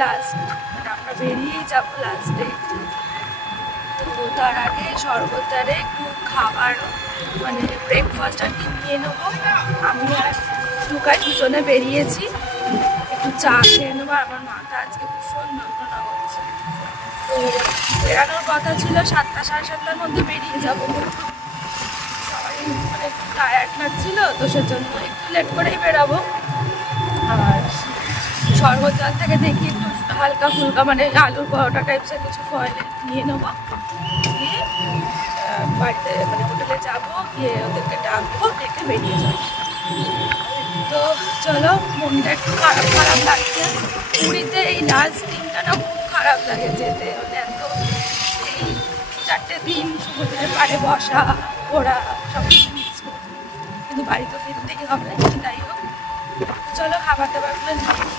Last, মানে আমরা বেরিয়েই যাবো লাস্টে। তো তার আগে সর্বতারে একটু খাবার মানে ব্রেকফাস্ট আর কি নিয়ে নেবো। আমি আর টুকাই দুজনে বেরিয়েছি, একটু চা খেয়ে নেবো। আমার মাথা আজকে ভীষণ যন্ত্রণা করছে। তো বেরানোর কথা ছিল 7টা সাড়ে 7টার মধ্যে বেরিয়ে যাবো, সবাই মানে একটু টায়ার্ড লাগছিল, তো সেজন্য একটু লেট করেই বেরাবো। আর সর্বজাল থেকে দেখি একটু হালকা ফুলকা মানে আলুর পরোটা টাইপসের কিছু ফয়েল নিয়ে নেবো, গিয়ে বাড়িতে মানে হোটেলে যাবো, গিয়ে ওদেরকে ডাকবো, ডেকে বেরিয়ে যাবো। তো চলো, মনটা একটু খারাপ খারাপ লাগছে। পুরীতে এই লাস্ট দিনটা না খুব খারাপ লাগে যেতে, মানে এত এই 4টে দিন সমুদ্রের পাড়ে বসা, ঘোরা, সব কিছু মিস করি, কিন্তু বাড়ি তো ফিরতেই হবে। যাই হোক, চলো খাবার দাবারগুলো নিয়ে।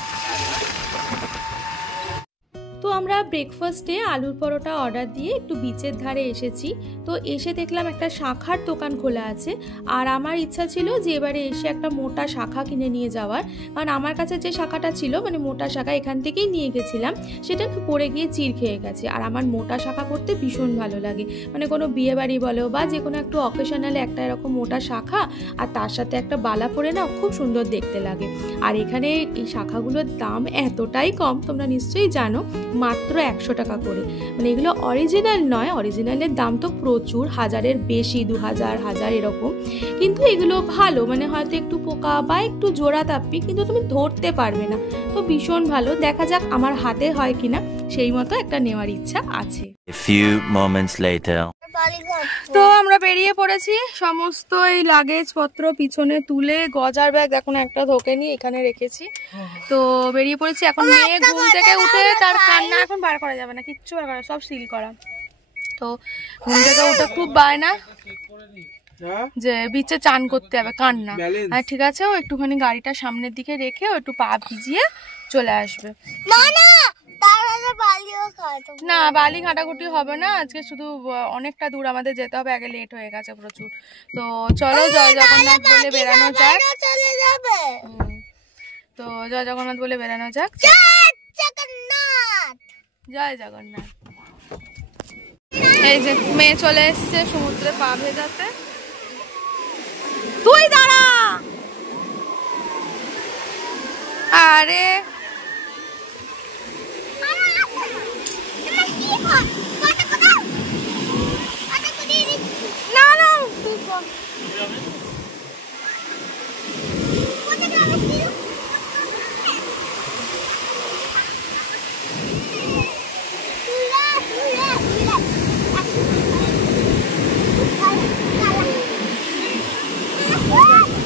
তো আমরা ব্রেকফাস্টে আলুর পরোটা অর্ডার দিয়ে একটু বিচের ধারে এসেছি। তো এসে দেখলাম একটা শাখার দোকান খোলা আছে, আর আমার ইচ্ছা ছিল যে এবারে এসে একটা মোটা শাখা কিনে নিয়ে যাওয়ার, কারণ আমার কাছে যে শাখাটা ছিল মানে মোটা শাখা এখান থেকেই নিয়ে গেছিলাম, সেটা পরে গিয়ে চির খেয়ে গেছে। আর আমার মোটা শাখা পরতে ভীষণ ভালো লাগে, মানে কোনো বিয়ে বাড়ি বলো বা যে কোনো একটু অকেশনালে একটা এরকম মোটা শাখা আর তার সাথে একটা বালা পরে না খুব সুন্দর দেখতে লাগে। আর এখানে এই শাখাগুলোর দাম এতটাই কম, তোমরা নিশ্চয়ই জানো, মাত্র 100 টাকা করে। মানে এগুলো অরিজিনাল নয়, অরিজিনালের দাম তো প্রচুর, 1000-এর বেশি, 2000, 1000 এরকম, কিন্তু এগুলো ভালো, মানে হয়তো একটু পোকা বা একটু জোড়া তাপ্পি, কিন্তু তুমি ধরতে পারবে না। তো ভীষণ ভালো, দেখা যাক আমার হাতে হয় কিনা, সেই মতো একটা নেওয়ার ইচ্ছা আছে। A few moments later. তো আমরা বেরিয়ে পড়েছি, সমস্ত এই লাগেজ পত্র পিছনে তুলে, গজার ব্যাগ এখন একটা ধোকেনি এখানে রেখেছি। তো বেরিয়ে পড়েছি। এখন মেয়ে ঘুম থেকে উঠে তার কান্না এখন বার করা যাবে না, কিচ্ছু বার করা, সব সিল করা। তো ঘুম থেকে উঠে খুব বায়না যে বিচে চান করতে হবে, কান্না। আর ঠিক আছে, ও একটুখানি গাড়িটা সামনের দিকে রেখে ও একটু পা ভিজিয়ে চলে আসবে। না, বালি ঘাটাঘুটি হবে না আজকে, শুধু অনেকটা দূর আমাদের যেতে হবে, আগে লেট হয়ে গেছে প্রচুর। তো চলো জয় জগন্নাথ বলে বেরানো যাক। তো জয় জগন্নাথ বলে বেরানো যাক। জয় জগন্নাথ। এই যে মেয়ে চলে এসছে সমুদ্রে পা ভেজাতে। তুই দাঁড়া। আরে না না, তুই বল।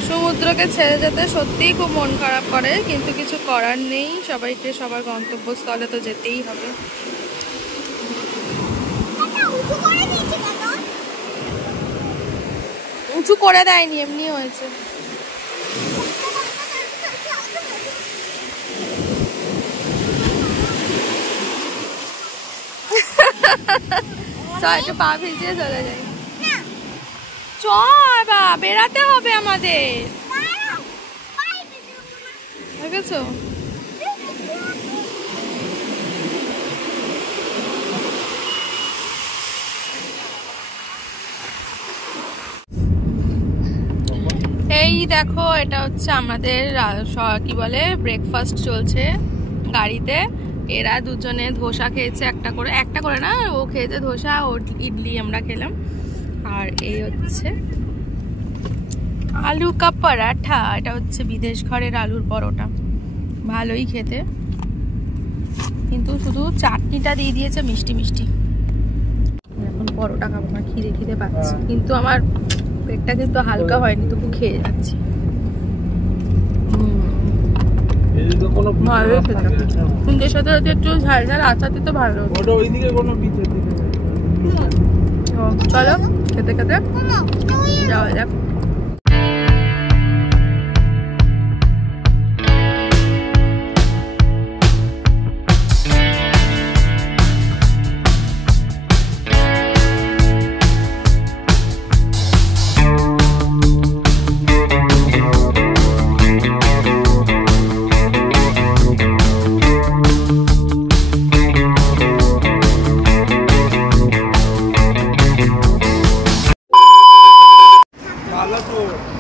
সমুদ্রকে ছেড়ে যেতে সত্যিই খুব মন খারাপ করে, কিন্তু কিছু করার নেই, সবাইকে সবার গন্তব্যস্থলে তো যেতেই হবে। উঁচু করে দেয়নি, এমনি হয়েছে। একটু পা ভিজিয়ে চলে যাই। চ বা বেড়াতে হবে আমাদের, দেখেছো? এই দেখো, এটা হচ্ছে আমাদের কি বলে ব্রেকফাস্ট চলছে গাড়িতে। এরা দুজনে ধোসা খেয়েছে, একটা করে না, ও খেয়েছে ধোসা, ও ইডলি আমরা খেলাম। আর এই হচ্ছে আলু কা পরাঠা, এটা হচ্ছে বিদেশ ঘরের আলুর পরোটা, ভালোই খেতে, কিন্তু শুধু চাটনিটা দিয়ে দিয়েছে মিষ্টি মিষ্টি। এখন পরোটা খাবো, আমার খিদে খিদে পাচ্ছে, কিন্তু আমার পেটটা কিন্তু হালকা হয়নি, তবু খেয়ে যাচ্ছি। ভালো খেতে, কিন্তু এর সাথে যদি একটু ঝাল ঝাল আচাতে তো ভালো। চলো খেতে খেতে যাওয়া যাক।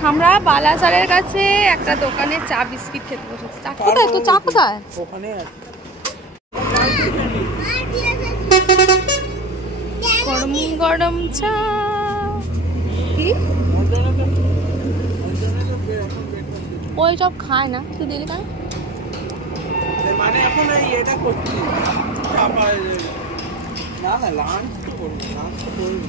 আমরা বালাসরের কাছে একটা দোকানে চা বিস্কিট খেতে বসেছি। চা কোথায়? তো চা কোথায়? ওখানে গরম গরম চা। কি ওই সব খায় না, তুই দিলি কেন? মানে এখন এটা করছি না না লাঞ্চ তো করব, লাঞ্চ তো করব।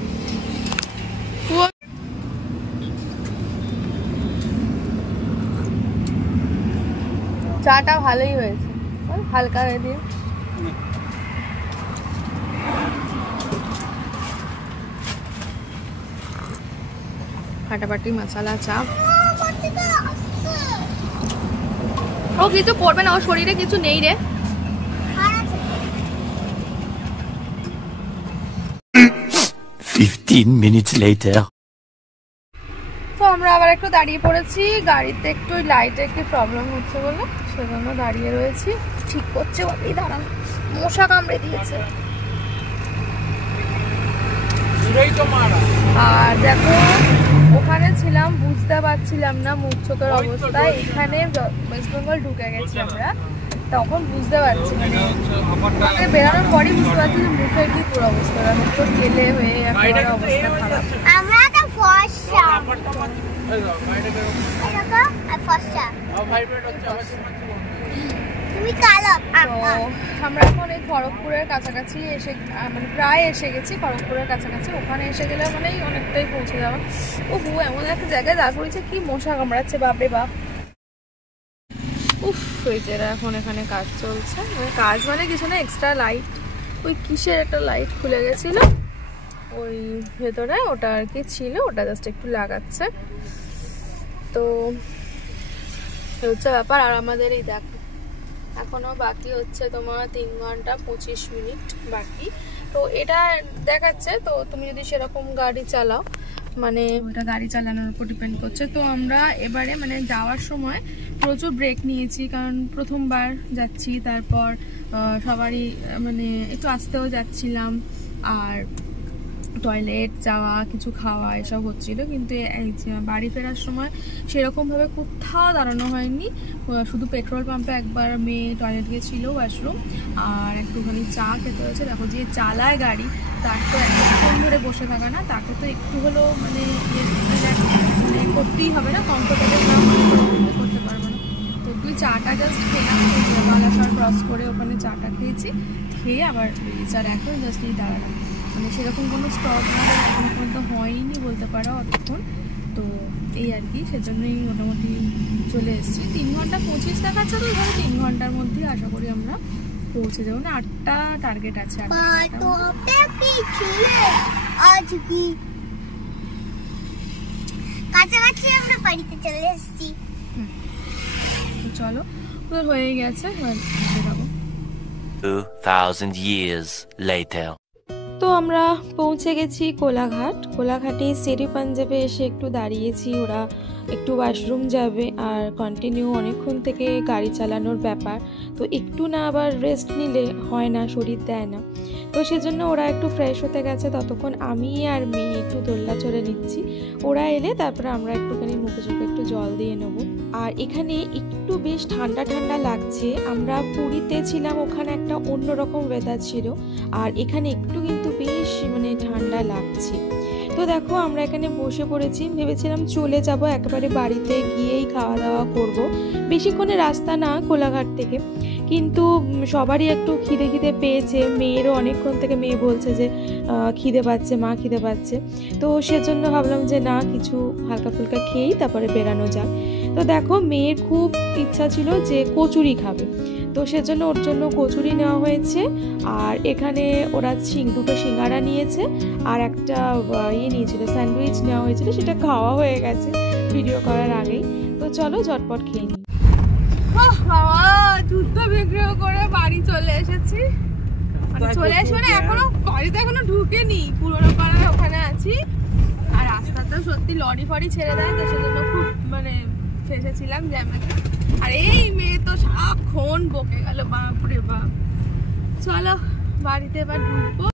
চাটা ভালোই হয়েছে, হালকা হয়ে দিয়ে। ফাটাফাটি মশলা চা। ও কিছু করবে না, ওর শরীরে কিছু নেই রে। 15 minutes later. তো আমরা আবার একটু দাঁড়িয়ে পড়েছি, গাড়িতে একটু লাইটে একটু প্রবলেম হচ্ছে বলে সেজন্য দাঁড়িয়ে রয়েছি। ঠিক করছে বলেই দাঁড়ান, মশা কামড়ে দিয়েছে। আর দেখো ওখানে ছিলাম, বুঝতে পারছিলাম না মুখ চোখের অবস্থা। এখানে ওয়েস্ট বেঙ্গল ঢুকে গেছি আমরা, তখন বুঝতে পারছি, মানে বেরোনোর পরই বুঝতে পারছি যে মুখের কি দুরবস্থা, মুখ গেলে হয়ে একেবারে অবস্থা খারাপ। আমরা এখন এই খড়গপুরের কাছাকাছি এসে, মানে প্রায় এসে গেছি খড়গপুরের কাছাকাছি। ওখানে এসে গেলে মানেই অনেকটাই পৌঁছে যাওয়া। এমন একটা জায়গায় দাঁড় করেছে, কি মশা কামড়াচ্ছে বাপরে বাপ। ওই যে এখন এখানে কাজ চলছে, কাজ মানে কিছু না, এক্সট্রা লাইট, ওই কিসের একটা লাইট খুলে গেছিল ওই ভেতরে, ওটা আর কি ছিল, ওটা জাস্ট একটু লাগাচ্ছে। তো হচ্ছে ব্যাপার। আর আমাদের এই দেখো এখনো বাকি হচ্ছে তোমার 3 ঘন্টা 25 মিনিট বাকি। তো এটা দেখাচ্ছে, তো তুমি যদি সেরকম গাড়ি চালাও, মানে ওটা গাড়ি চালানোর উপর ডিপেন্ড করছে। তো আমরা এবারে মানে যাওয়ার সময় প্রচুর ব্রেক নিয়েছি, কারণ প্রথমবার যাচ্ছি, তারপর সবারই মানে একটু আসতেও যাচ্ছিলাম, আর টয়লেট যাওয়া, কিছু খাওয়া এসব হচ্ছিল। কিন্তু বাড়ি ফেরার সময় সেরকমভাবে কোথাও দাঁড়ানো হয়নি, শুধু পেট্রোল পাম্পে একবার মেয়ে টয়লেট গিয়েছিল, ওয়াশরুম, আর একটুখানি চা খেতে হয়েছে। দেখো যে চালায় গাড়ি তার তো এতক্ষণ ধরে বসে থাকা না, তাকে তো একটু হলেও মানে করতেই হবে না, কমফোর্টেবল না করতে পারবো না। তো তুই চাটা জাস্ট খেলাম, বালাসর ক্রস করে ওখানে চাটা খেয়েছি, খেয়ে আবার আর এখন জাস্ট এই দাঁড়ালাম। মানে সেরকম কোনো স্টপ আমাদের এখনো পর্যন্ত হয়নি বলতে পারো অতক্ষণ। তো এই আর কি, সেজন্যই মোটামুটি চলে এসেছি। 3 ঘন্টা 25 দেখাচ্ছে, তো ধরো 3 ঘন্টার মধ্যেই আশা করি আমরা পৌঁছে যাবো। না 8টা টার্গেট আছে। কাছাকাছি আমরা বাড়িতে চলে এসেছি। চলো, তো হয়ে গেছে, 2000 years later. তো আমরা পৌঁছে গেছি কোলাঘাট। কোলাঘাটে শেরি পাঞ্জাবে এসে একটু দাঁড়িয়েছি, ওরা একটু ওয়াশরুম যাবে, আর কন্টিনিউ অনেকক্ষণ থেকে গাড়ি চালানোর ব্যাপার, তো একটু না আবার রেস্ট নিলে হয় না, শরীর দেয় না। তো সেজন্য ওরা একটু ফ্রেশ হতে গেছে, ততক্ষণ আমি আর মেয়ে একটু দোল্লা চড়ে নিচ্ছি। ওরা এলে তারপরে আমরা একটুখানি মুখে চোখে একটু জল দিয়ে নেবো। আর এখানে একটু বেশ ঠান্ডা ঠান্ডা লাগছে। আমরা পুরীতে ছিলাম, ওখানে একটা অন্যরকম ওয়েদার ছিল, আর এখানে একটু কিন্তু বেশ মানে ঠান্ডা লাগছে। তো দেখো আমরা এখানে বসে পড়েছি, ভেবেছিলাম চলে যাব একেবারে বাড়িতে গিয়েই খাওয়া দাওয়া করব। বেশিক্ষণের রাস্তা না কোলাঘাট থেকে, কিন্তু সবারই একটু খিদে খিদে পেয়েছে, মেয়েরও অনেকক্ষণ থেকে মেয়ে বলছে যে খিদে পাচ্ছে, মা খিদে পাচ্ছে। তো সেজন্য ভাবলাম যে না, কিছু হালকা ফুলকা খেয়েই তারপরে বেরানো যাক। তো দেখো মেয়ের খুব ইচ্ছা ছিল যে কচুরি খাবে, তো সেজন্য ওর জন্য কচুরি নেওয়া হয়েছে। আর এখানে ওরা দুটো সিঙ্গারা নিয়েছে, আর একটা নিয়েছিল স্যান্ডউইচ নেওয়া হয়েছিল, সেটা খাওয়া হয়ে গেছে ভিডিও করার আগেই। তো চলো ঝটপট খেয়ে নিই। বাবা যুদ্ধ বিগ্রহ করে বাড়ি চলে এসেছি, চলে এসে মানে এখনো বাড়িতে এখনো ঢুকেনি, পুরোনো পাড়ার ওখানে আছি। আর রাস্তাটা সত্যি লরি ফরি ছেড়ে দেয়, তো সেজন্য খুব মানে ফেসেছিলাম জ্যামে। আর এই মেয়ে তো সারাক্ষণ বকে গেল, বাপরে বাপ। চলো বাড়িতে এবার ঢুকবো।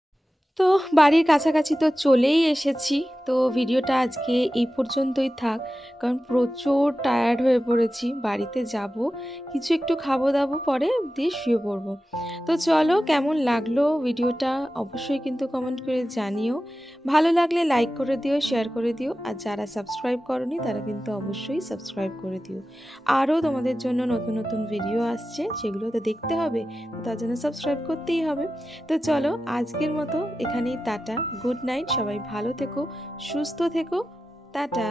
তো বাড়ির কাছাকাছি তো চলেই এসেছি। তো ভিডিওটা আজকে এই পর্যন্তই থাক, কারণ প্রচুর টায়ার্ড হয়ে পড়েছি। বাড়িতে যাব, কিছু একটু খাবো দাবো, পরে দিয়ে শুয়ে পড়বো। তো চলো, কেমন লাগলো ভিডিওটা অবশ্যই কিন্তু কমেন্ট করে জানিও। ভালো লাগলে লাইক করে দিও, শেয়ার করে দিও, আর যারা সাবস্ক্রাইব করনি তারা কিন্তু অবশ্যই সাবস্ক্রাইব করে দিও। আরও তোমাদের জন্য নতুন নতুন ভিডিও আসছে, সেগুলো তো দেখতে হবে, তো তার জন্য সাবস্ক্রাইব করতেই হবে। তো চলো, আজকের মতো এখানেই টাটা, গুড নাইট, সবাই ভালো থেকো, সুস্থ থেকো, টাটা।